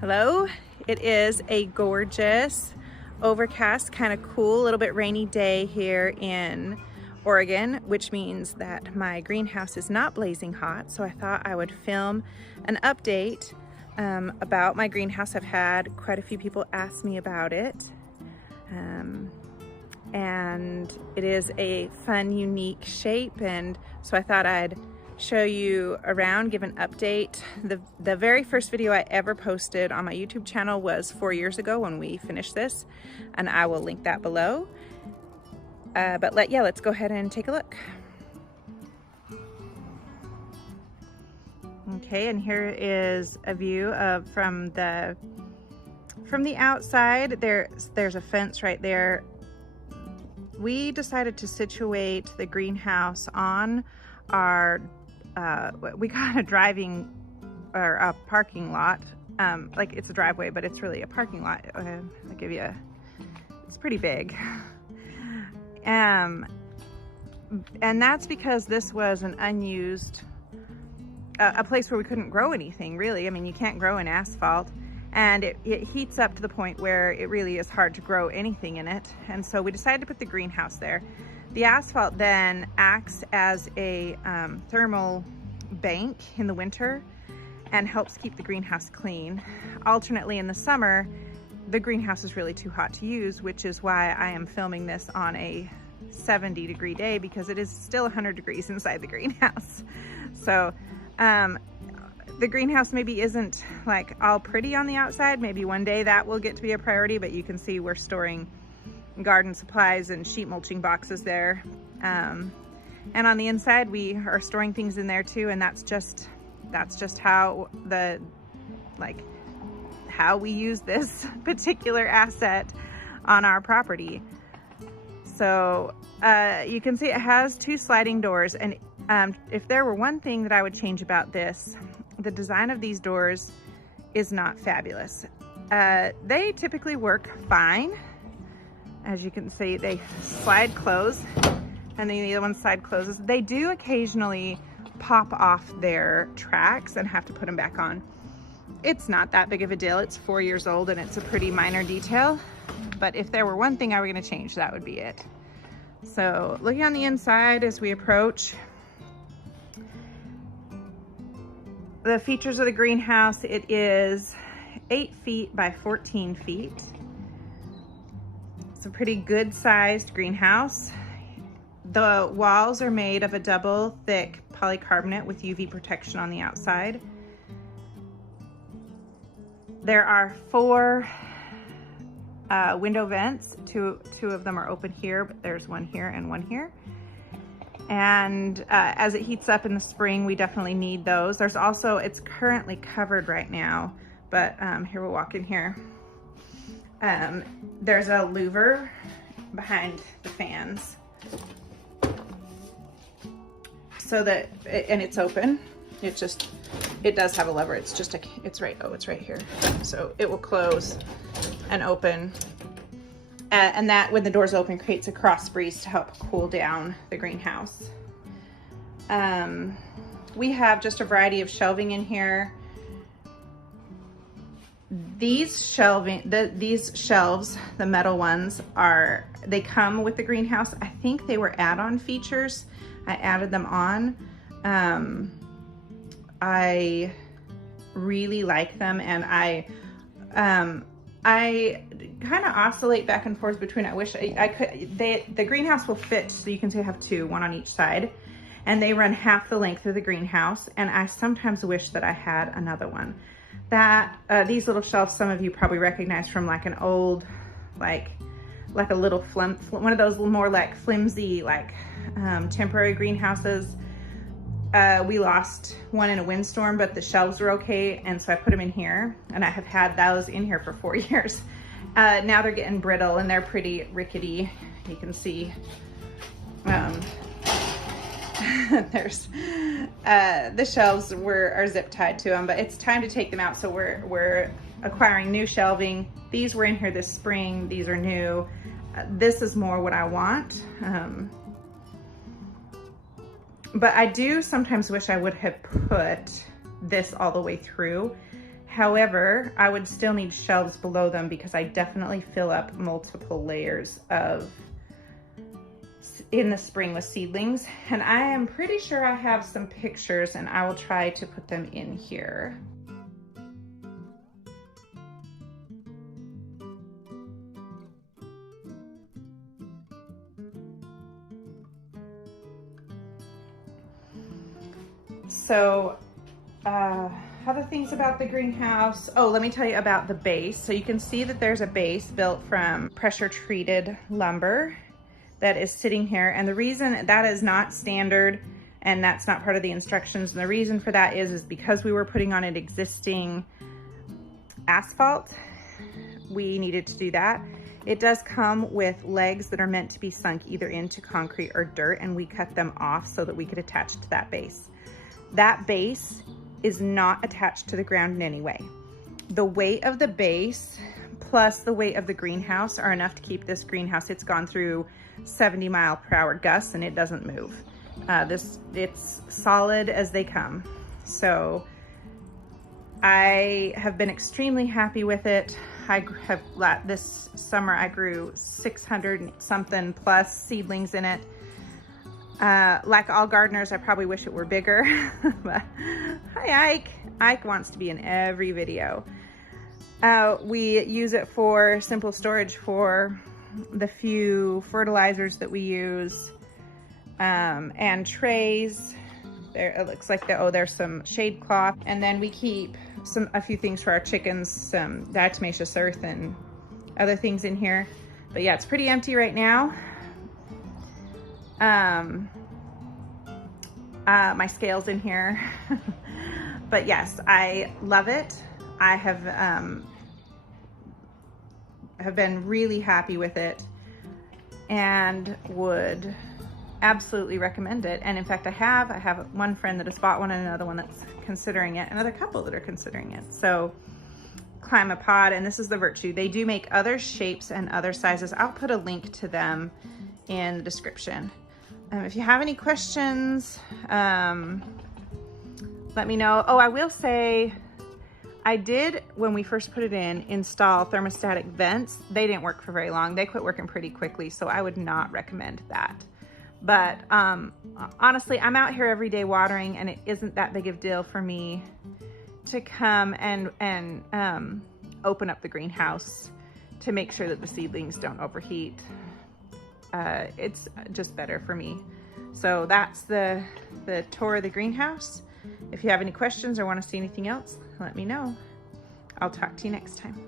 Hello, it is a gorgeous, overcast, kind of cool, a little bit rainy day here in Oregon, which means that my greenhouse is not blazing hot. So I thought I would film an update about my greenhouse. I've had quite a few people ask me about it. And it is a fun, unique shape. And so I thought I'd show you around, give an update. The very first video I ever posted on my YouTube channel was 4 years ago when we finished this, and I will link that below. But let's go ahead and take a look. Okay, and here is a view of from the outside. There's a fence right there. We decided to situate the greenhouse on our we got a parking lot. Like it's a driveway, but it's really a parking lot. I'll give you it's pretty big. And that's because this was an unused, a place where we couldn't grow anything really. I mean, you can't grow in asphalt, and it heats up to the point where it really is hard to grow anything in it. And so we decided to put the greenhouse there. The asphalt then acts as a thermal bank in the winter and helps keep the greenhouse clean. Alternately in the summer, the greenhouse is really too hot to use, which is why I am filming this on a 70-degree day, because it is still 100 degrees inside the greenhouse. So the greenhouse maybe isn't like all pretty on the outside. Maybe one day that will get to be a priority, but you can see we're storing garden supplies and sheet mulching boxes there. And on the inside, we are storing things in there too. And that's just how how we use this particular asset on our property. So you can see it has 2 sliding doors. And if there were one thing that I would change about this, the design of these doors is not fabulous. They typically work fine. As you can see, they slide close, and then the other one slide closes. They do occasionally pop off their tracks and have to put them back on. It's not that big of a deal. It's 4 years old and it's a pretty minor detail. But if there were one thing I were going to change, that would be it. So looking on the inside as we approach, the features of the greenhouse, it is 8 feet by 14 feet. It's a pretty good sized greenhouse. The walls are made of a double thick polycarbonate with UV protection on the outside. There are 4 window vents. Two of them are open here, but there's one here and one here. And as it heats up in the spring, we definitely need those. There's also, it's currently covered right now, but here, we'll walk in here. There's a louver behind the fans, so that, and it's open. It does have a lever. It's right here. So it will close and open. And that, when the door's open, creates a cross breeze to help cool down the greenhouse. We have just a variety of shelving in here. These shelves, the metal ones, they come with the greenhouse. I think they were add-on features. I added them on. I really like them, and I kind of oscillate back and forth between, I wish I could, the greenhouse will fit, so you can see I have 2, one on each side, and they run half the length of the greenhouse, and I sometimes wish that I had another one. These little shelves, some of you probably recognize from like an old, like a little one of those more like flimsy, like temporary greenhouses. We lost one in a windstorm, but the shelves were okay, and so I put them in here, and I have had those in here for 4 years. Now they're getting brittle and they're pretty rickety. You can see there's the shelves are zip tied to them, but it's time to take them out, so we're acquiring new shelving. These were in here this spring. These are new. This is more what I want. But I do sometimes wish I would have put this all the way through. However, I would still need shelves below them because I definitely fill up multiple layers in the spring with seedlings. And I am pretty sure I have some pictures, and I will try to put them in here. So, other things about the greenhouse. Oh, let me tell you about the base. So you can see that there's a base built from pressure treated lumber that is sitting here. And the reason that is not standard and that's not part of the instructions, and the reason for that is because we were putting on an existing asphalt, we needed to do that. It does come with legs that are meant to be sunk either into concrete or dirt, and we cut them off so that we could attach it to that base. That base is not attached to the ground in any way. The weight of the base plus the weight of the greenhouse are enough to keep this greenhouse. It's gone through 70-mile-per-hour gusts and it doesn't move. It's solid as they come. So I have been extremely happy with it. This summer I grew 600 something plus seedlings in it. Like all gardeners, I probably wish it were bigger. But, hi Ike. Ike wants to be in every video. We use it for simple storage for the few fertilizers that we use, and trays. There, it looks like there's some shade cloth, and then we keep a few things for our chickens, some diatomaceous earth and other things in here. But yeah, it's pretty empty right now. My scale's in here. But yes, I love it. I have been really happy with it and would absolutely recommend it. And in fact, I have one friend that has bought one and another one that's considering it, another couple that are considering it. So ClimaPod, and this is the Virtue. They do make other shapes and other sizes. I'll put a link to them in the description. If you have any questions, let me know. Oh, I will say, I did, when we first put it in, install thermostatic vents. They didn't work for very long. They quit working pretty quickly, so I would not recommend that. But honestly, I'm out here every day watering, and it isn't that big of a deal for me to come and open up the greenhouse to make sure that the seedlings don't overheat. It's just better for me. So that's the tour of the greenhouse. If you have any questions or want to see anything else, let me know. I'll talk to you next time.